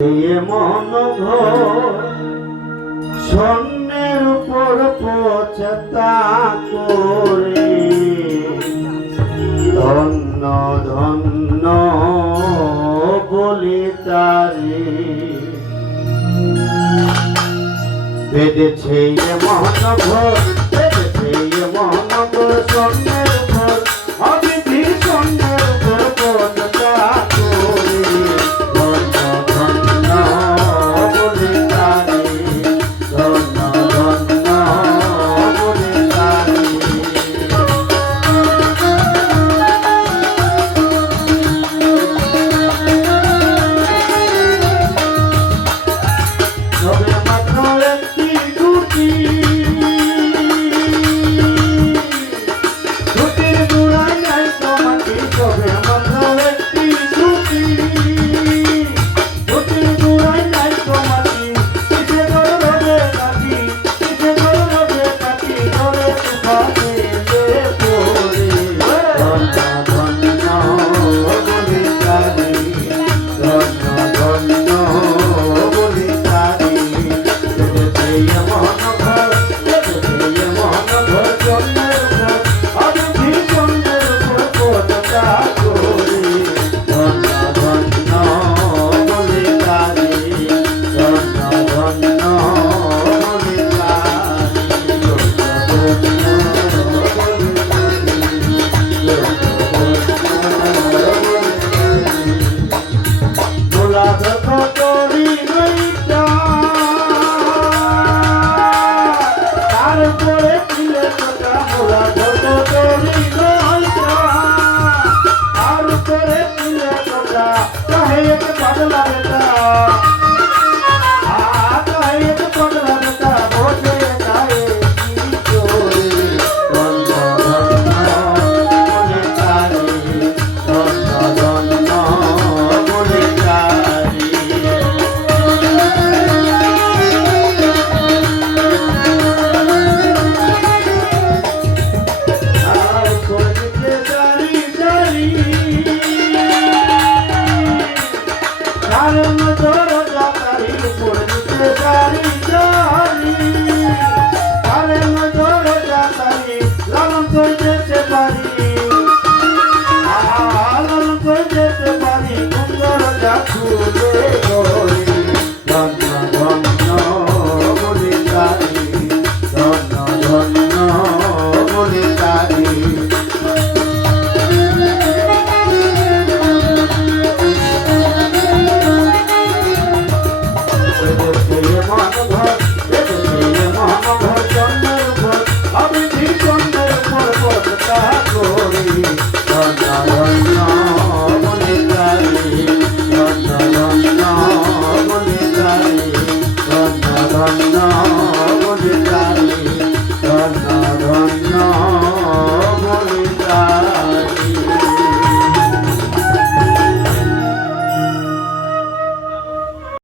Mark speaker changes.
Speaker 1: মন স্বর্ণের উপর পচতা করে। ধন্য ধন্য বলি তারে বেঁধেছে মহানগর বেঁধেছে মহানগর স্বর্ণ 어? Thank you. Bye.